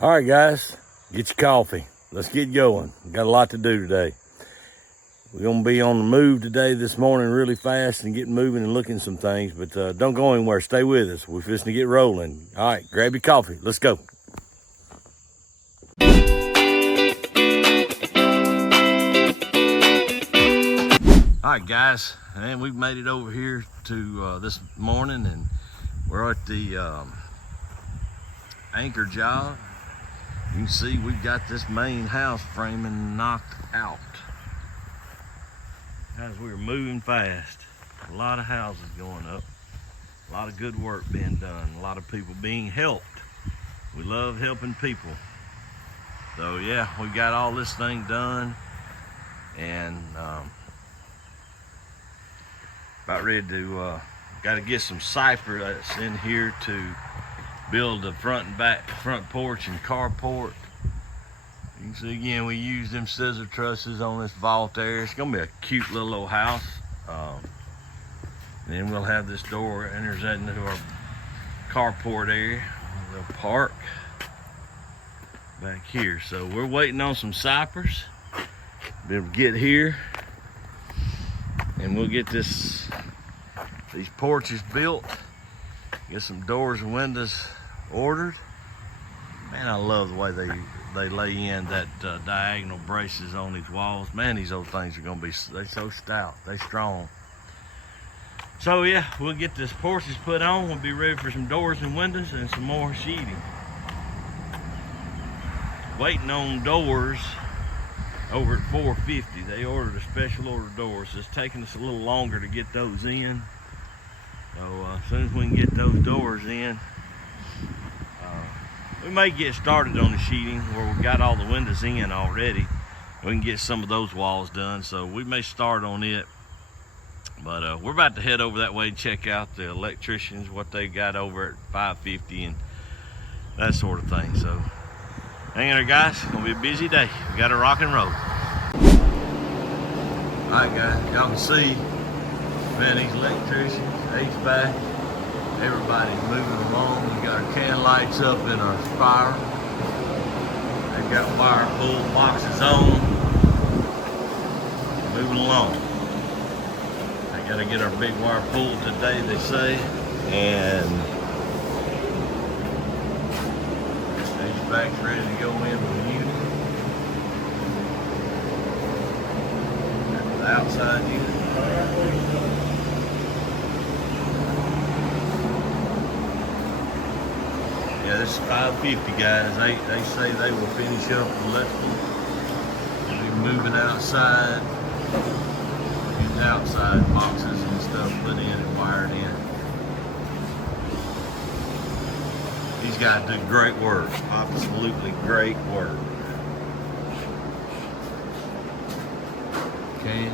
All right, guys, get your coffee. Let's get going. We got a lot to do today. We're going to be on the move today, this morning, really fast and getting moving and looking at some things. But don't go anywhere. Stay with us. We're fixing to get rolling. All right, grab your coffee. Let's go. All right, guys, and we've made it over here to this morning, and we're at the anchor job. You can see we've got this main house framing knocked out. As we were moving fast, a lot of houses going up, a lot of good work being done, a lot of people being helped. We love helping people. So yeah, we got all this thing done, and about ready to got to get some cypher that's in here to build the front and back front porch and carport. You can see again, we use them scissor trusses on this vault area. It's gonna be a cute little old house. Then we'll have this door that enters that into our carport area. We'll park back here. So we're waiting on some cyphers. They'll get here, and we'll get these porches built. Get some doors and windows ordered. Man, I love the way they lay in that diagonal braces on these walls. Man, these old things are gonna be, they're so stout, they strong. So yeah, we'll get this porches put on. We'll be ready for some doors and windows and some more sheeting. Waiting on doors over at 450. They ordered a special order doors. It's taking us a little longer to get those in. So as soon as we can get those doors in, we may get started on the sheeting where we got all the windows in already. We can get some of those walls done, so we may start on it. But we're about to head over that way and check out the electricians, what they got over at 550 and that sort of thing. So hang in there, guys. It's gonna be a busy day. We got to rock and roll. All right, guys, y'all can see, man, these electricians, HVAC, everybody's moving along. We got our can lights up in our spire. They've got wire pull boxes on. Moving along. I gotta get our big wire pull today, they say. And HVAC's ready to go in with the unit. That's the outside unit. Yeah, this is 550, guys. They say they will finish up the electrical. We'll be moving outside. These outside boxes and stuff put in and wired in. These guys do great work. Absolutely great work. Okay.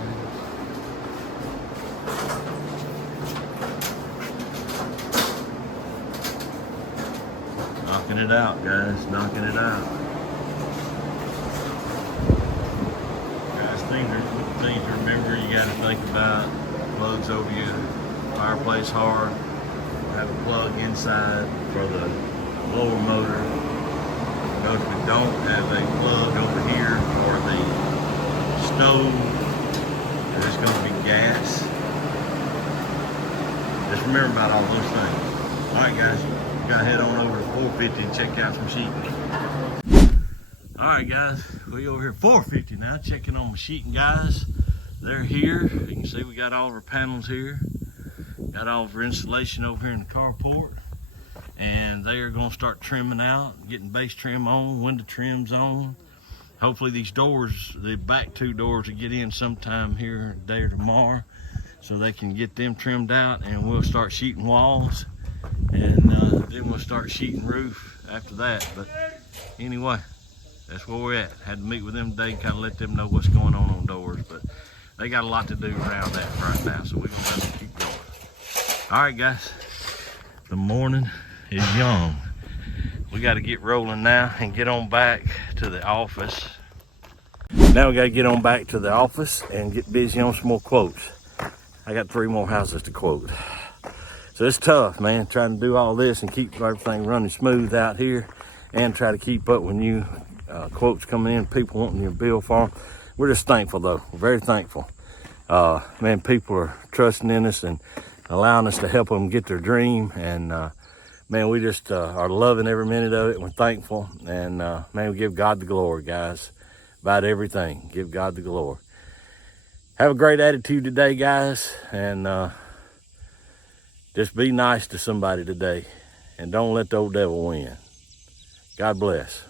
Knocking it out, guys, knocking it out. Guys, things to remember, you gotta think about plugs over your fireplace hard. Have a plug inside for the blower motor. Because if we don't have a plug over here for the stove, there's gonna be gas. Just remember about all those things. All right, guys. Gotta head on over to 450 and check out some sheeting. All right, guys, we over here at 450 now, checking on the sheeting guys. They're here. You can see we got all of our panels here. Got all of our insulation over here in the carport. And they are gonna start trimming out, getting base trim on, window trims on. Hopefully these doors, the back two doors, will get in sometime here today or tomorrow, so they can get them trimmed out, and we'll start sheeting walls. And then we'll start sheeting roof after that. But anyway, that's where we're at. Had to meet with them today and kind of let them know what's going on doors. But they got a lot to do around that right now, so we're gonna let them keep going. All right, guys, the morning is young. We got to get rolling now and get on back to the office. Now we got to get on back to the office and get busy on some more quotes. I got 3 more houses to quote. So it's tough, man, trying to do all this and keep everything running smooth out here and try to keep up with new quotes coming in, people wanting you to build for them. We're just thankful though, we're very thankful. Man, people are trusting in us and allowing us to help them get their dream. And man, we just are loving every minute of it. We're thankful. And man, we give God the glory, guys, about everything. Give God the glory. Have a great attitude today, guys. And just be nice to somebody today. And don't let the old devil win. God bless.